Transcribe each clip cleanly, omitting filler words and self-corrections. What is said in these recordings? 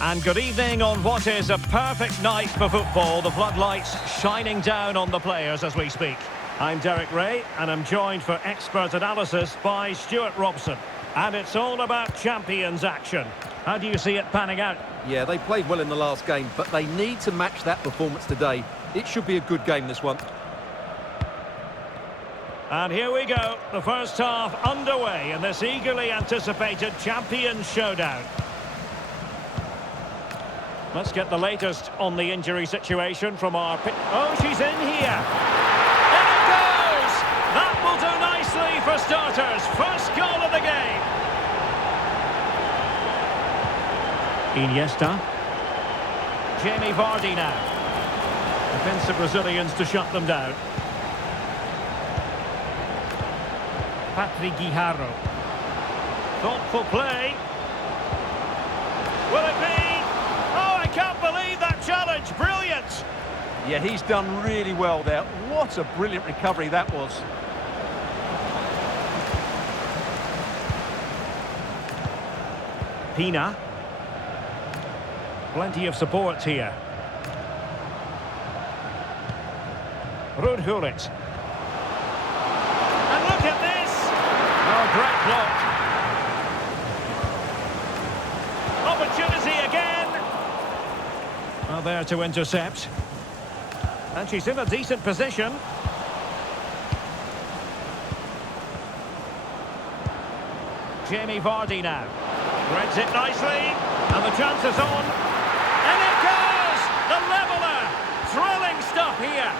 And good evening on what is a perfect night for football. The floodlights shining down on the players as we speak. I'm Derek Ray, and I'm joined for expert analysis by Stuart Robson. And it's all about champions action. How do you see it panning out? Yeah, they played well in the last game, but they need to match that performance today. It should be a good game, this one. And here we go, the first half underway in this eagerly anticipated Champions Showdown. Let's get the latest on the injury situation from our... Oh, she's in here! In it goes! That will do nicely for starters. First goal of the game. Iniesta. Jamie Vardy now. Defensive Brazilians to shut them down. Patrick Guijarro. Thoughtful play. Will it be? Oh, I can't believe that challenge. Brilliant. Yeah, he's done really well there. What a brilliant recovery that was. Pina. Plenty of support here. Ruud Gullit. And look at this! Oh, great block. Opportunity again. Well, there to intercept. And she's in a decent position. Jamie Vardy now. Reads it nicely. And the chance is on. And it goes! The leveller! Thrilling stuff here.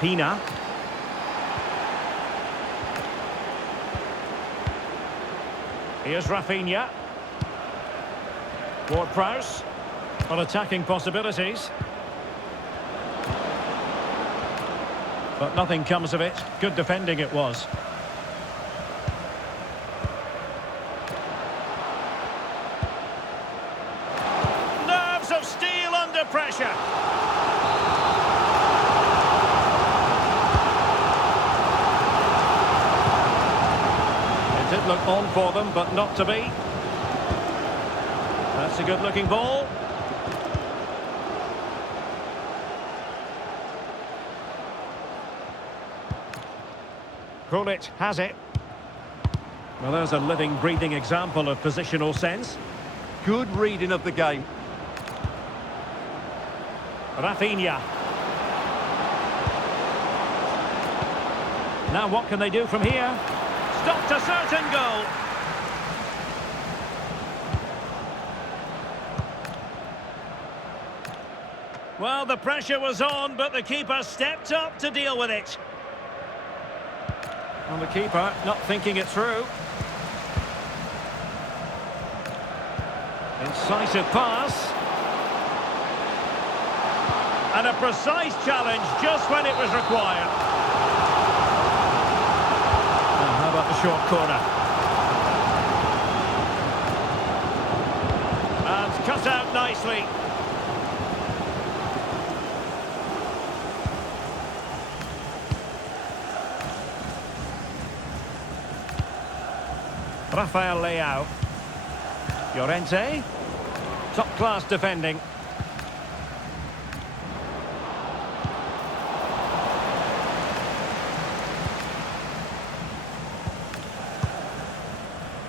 Pina. Here's Rafinha. Ward-Prowse. On attacking possibilities. But nothing comes of it. Good defending it was. Nerves of steel under pressure. It did look on for them, but not to be. That's a good-looking ball. Gullit has it. Well, there's a living, breathing example of positional sense. Good reading of the game. Rafinha. Now what can they do from here? Stopped a certain goal. Well, the pressure was on, but the keeper stepped up to deal with it. Well, the keeper not thinking it through. Incisive pass. And a precise challenge just when it was required. Now, how about the short corner? And cut out nicely. Rafael Leao. Llorente. Top-class defending.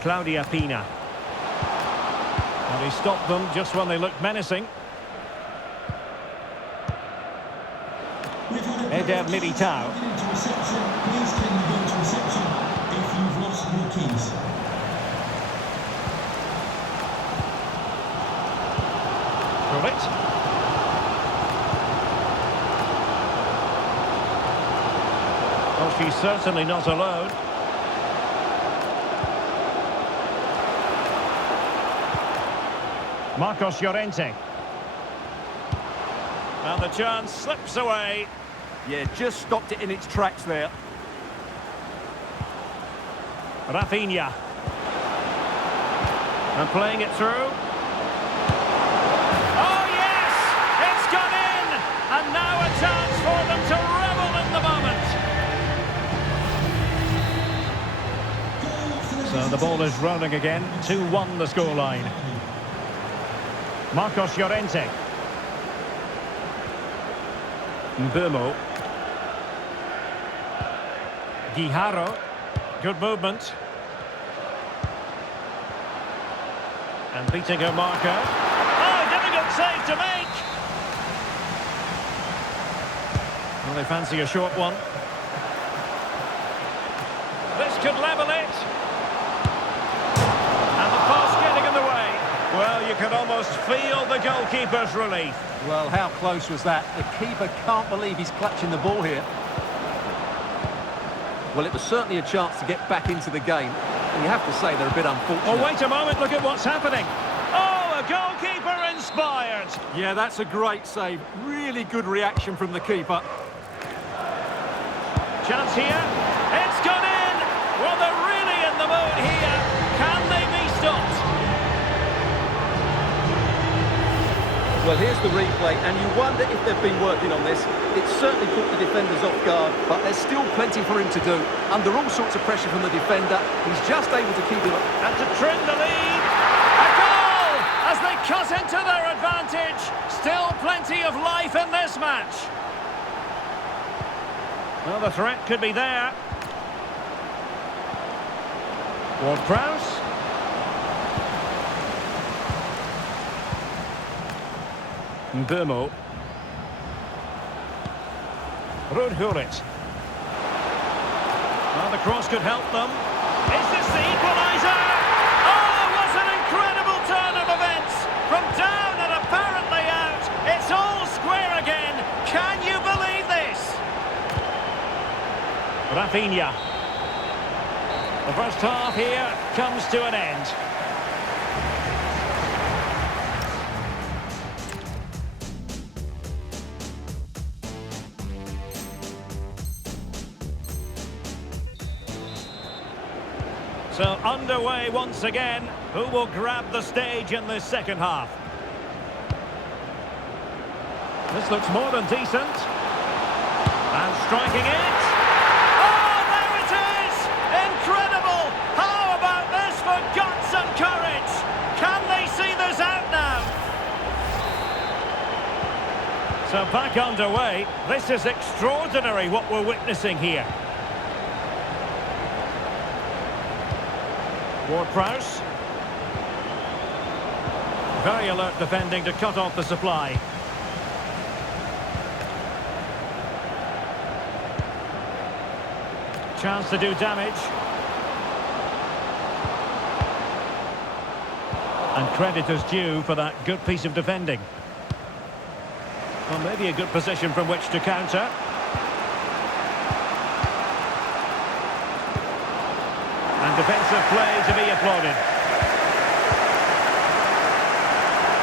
Claudia Pina. And he stopped them just when they looked menacing. Eder Militao. Please can you go to reception if you've lost your keys? Gullit. Well, she's certainly not alone. Marcos Llorente. And the chance slips away. Yeah, just stopped it in its tracks there. Rafinha. And playing it through. Oh, yes! It's gone in! And now a chance for them to revel in the moment. So the ball is rolling again. 2-1 the scoreline. Marcos Llorente. Mbeumo. Guijarro. Good movement. And beating a marker. Oh, difficult save to make! Well, they fancy a short one. This could level it. And the pass getting in the way. Well, you can almost feel the goalkeeper's relief. Well, how close was that? The keeper can't believe he's clutching the ball here. Well, it was certainly a chance to get back into the game. And you have to say they're a bit unfortunate. Oh, wait a moment, look at what's happening. Oh, a goalkeeper inspired. Yeah, that's a great save. Really good reaction from the keeper. Chance here. It's gone in. Well, they're really in the mood here. Can they be stopped? Well, here's the replay, and you wonder if they've been working on this. It certainly caught the defenders off guard, but there's still plenty for him to do. Under all sorts of pressure from the defender, he's just able to keep it up. And to trim the lead. A goal as they cut into their advantage. Still plenty of life in this match. Well, the threat could be there. Ward-Prowse. Mbeumo. Ruud Gullit. Well, the cross could help them. Is this the equaliser? Oh, what an incredible turn of events! From down and apparently out, it's all square again. Can you believe this? Rafinha. The first half here comes to an end. So underway once again. Who will grab the stage in this second half? This looks more than decent. And striking it. Oh, there it is! Incredible! How about this for guts and courage? Can they see this out now? So back underway. This is extraordinary what we're witnessing here. Ward-Prowse. Very alert defending to cut off the supply. Chance to do damage. And credit is due for that good piece of defending. Well, maybe a good position from which to counter. And defensive play to be applauded.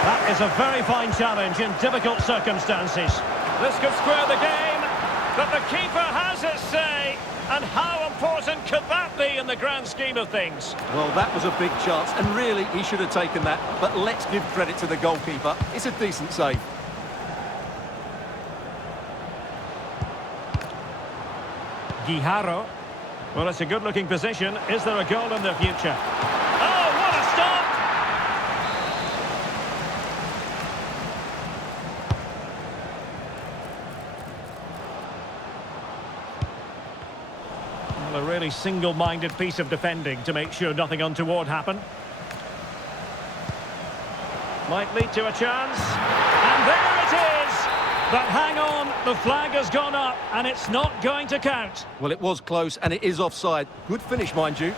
That is a very fine challenge in difficult circumstances. This could square the game, but the keeper has his say. And how important could that be in the grand scheme of things? Well, that was a big chance, and really, he should have taken that. But let's give credit to the goalkeeper. It's a decent save. Guijarro. Well, it's a good-looking position. Is there a goal in the future? Oh, what a stop! Well, a really single-minded piece of defending to make sure nothing untoward happened. Might lead to a chance. And there it is! But hang on, the flag has gone up, and it's not going to count. Well, it was close, and it is offside. Good finish, mind you.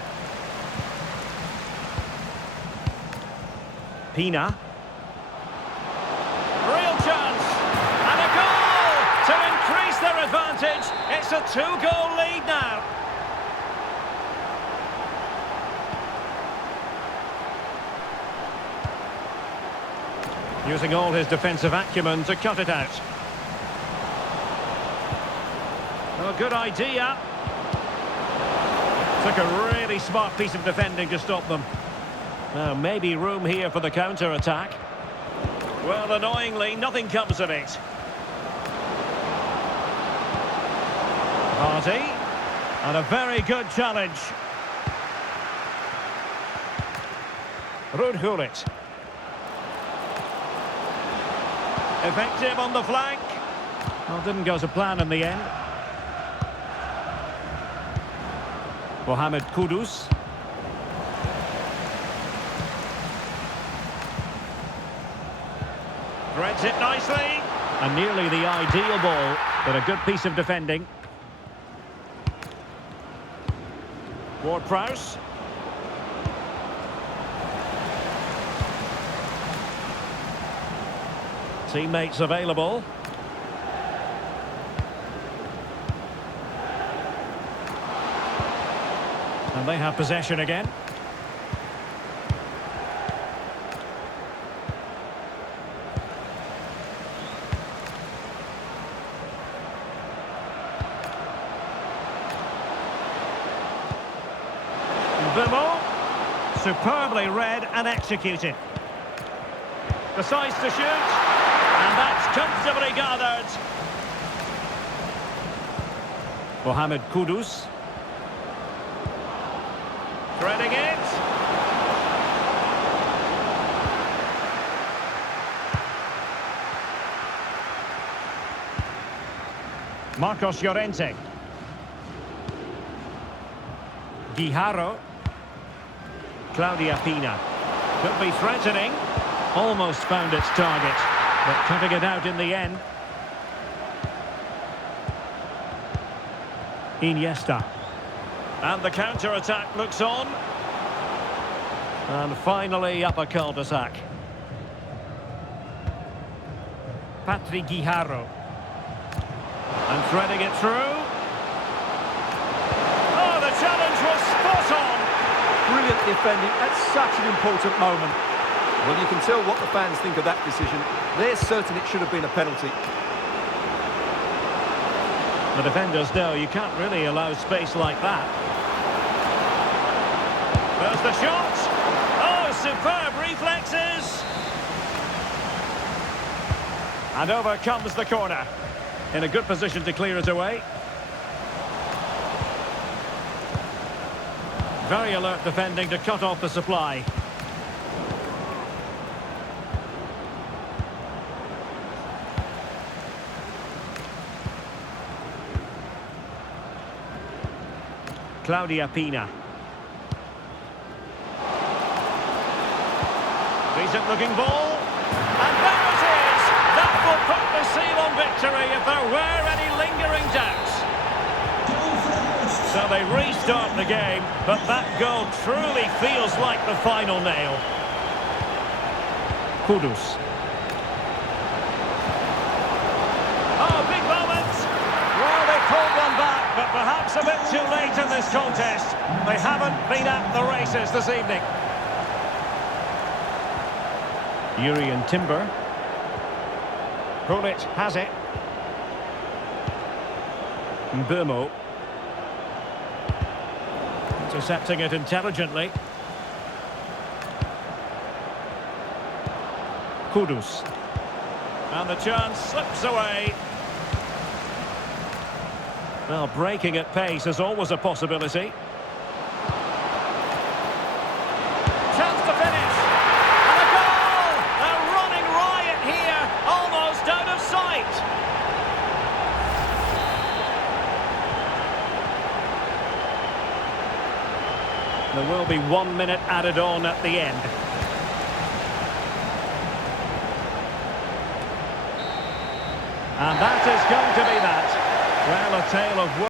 Pina. Real chance. And a goal to increase their advantage. It's a two-goal lead now. Using all his defensive acumen to cut it out. Oh, good idea. Took a really smart piece of defending to stop them. Now, maybe room here for the counter-attack. Well, annoyingly, nothing comes of it. Vardy. And a very good challenge. Ruud Gullit. Effective on the flank. Well, didn't go to plan in the end. Mohamed Kudus. Threads it nicely. And nearly the ideal ball, but a good piece of defending. Ward-Prowse. Teammates available. And they have possession again. Mbeumo, superbly read and executed. Decides to shoot, and that's comfortably gathered. Mohamed Kudus. Threading it. Marcos Llorente. Guijarro. Claudia Pina. Could be threatening. Almost found its target, but cutting it out in the end. Iniesta. And the counter-attack looks on. And finally up a cul-de-sac. Patrick Guijarro. And threading it through. Oh, the challenge was spot on. Brilliant defending at such an important moment. Well, you can tell what the fans think of that decision. They're certain it should have been a penalty. The defenders know you can't really allow space like that. There's the shot. Oh, superb reflexes. And over comes the corner. In a good position to clear it away. Very alert defending to cut off the supply. Claudia Pina. Decent looking ball. And there it is! That will put the seal on victory if there were any lingering doubts. So they restart the game, but that goal truly feels like the final nail. Kudus. Oh, big moment! Well, they pulled one back, but perhaps a bit too late in this contest. They haven't been at the races this evening. Jurrien Timber. Gullit has it. Mbeumo. Intercepting it intelligently. Kudus. And the chance slips away. Well, breaking at pace is always a possibility. Chance to finish. And a goal! A running riot here, almost out of sight. There will be 1 minute added on at the end. And that is going to be that. Well, a tale of